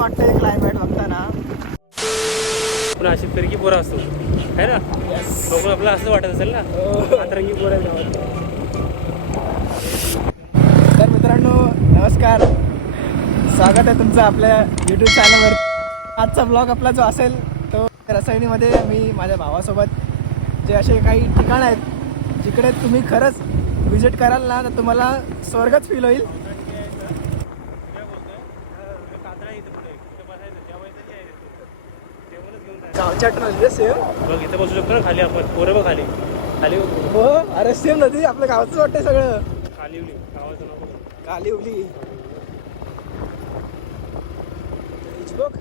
वाटतंय क्लायमेट बघताना. पण अशी फिरकी पोरं असतो है ना. बघून आपलं असं वाटत असेल ना अतरंगी पोरं गावात. तर मित्रांनो नमस्कार, स्वागत आहे तुमचं आपल्या यूट्यूब चॅनलवर. आजचा ब्लॉग आपला जो असेल तो रसायनीमध्ये मी माझ्या भावासोबत जे असे काही ठिकाण आहेत जिकडे तुम्ही खरंच विजिट कराल ना तर तुम्हाला स्वर्गच फील होईल. गावच्या आठवण सेम बघ इथं बसू शकतो ना खाली आपण. पोरं बघ खाली खाली हो. अरे सेम नदी आपल्या गावाचं वाटतंय सगळं. कालिवली गावाचं नाव बघ. कालिवली बघ.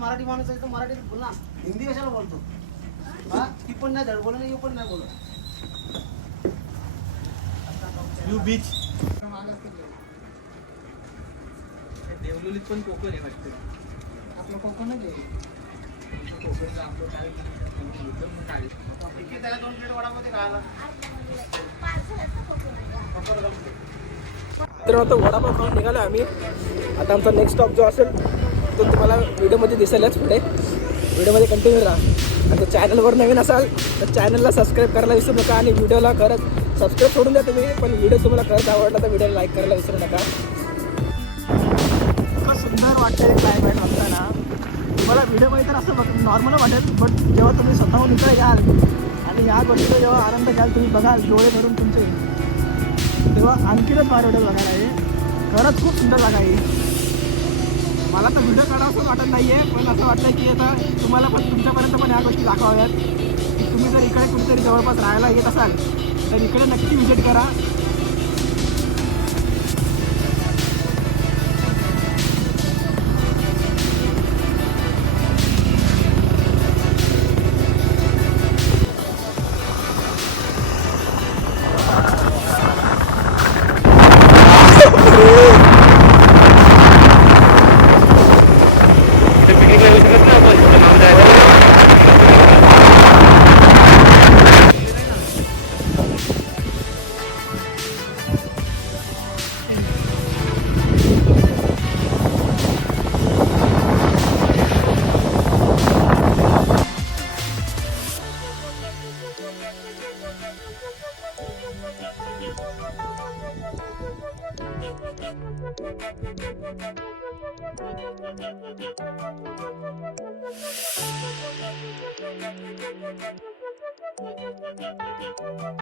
मराठी माणूस आहे तर मराठीत बोल ना, हिंदी कशाला बोलतो? हा ती पण नाही धड बोलत, यू पण नाही बोलत. यू बीच देवलोलीत पण कोकण आहे वाटतं. आपलं कोकणच आहे. त्याला 2 प्लेट वडामध्ये खायला तर आता वडापाव खाऊन निघालो आम्ही. आता आमचा नेक्स्ट स्टॉप जो असेल तो तुम्हाला व्हिडिओमध्ये दिसेलच. पुढे व्हिडिओमध्ये कंटिन्यू राहा. आता चॅनलवर नवीन असाल तर चॅनलला सबस्क्राईब करायला विसरू नका आणि व्हिडिओला खरंच सबस्क्राईब सोडून द्या तुम्ही, पण व्हिडिओ तुम्हाला खरंच आवडला तर व्हिडिओला लाईक करायला विसरू नका. इतकं सुंदर वाटतं क्लायमेट बघताना. तुम्हाला व्हिडिओमध्ये तर असं नॉर्मल वाटेल, बट जेव्हा तुम्ही स्वतःहून इकडे याल आणि या गोष्टीचा जेव्हा आनंद घ्याल, तुम्ही बघाल डोळे भरून तुमचे, तेव्हा आणखीनच भारी वाटेल बघायला. हे खरंच खूप सुंदर जागा आहे. मला तर व्हिडिओ काढावं असं वाटत नाही आहे, पण असं वाटलं की आता तुम्हाला पण तुमच्यापर्यंत पण ह्या गोष्टी दाखवाव्यात की तुम्ही जर इकडे कुठेतरी जवळपास राहायला येत असाल तर इकडे नक्की व्हिजिट करा. पिकनिकला येऊ शकत ना आपण नाव द्यायला.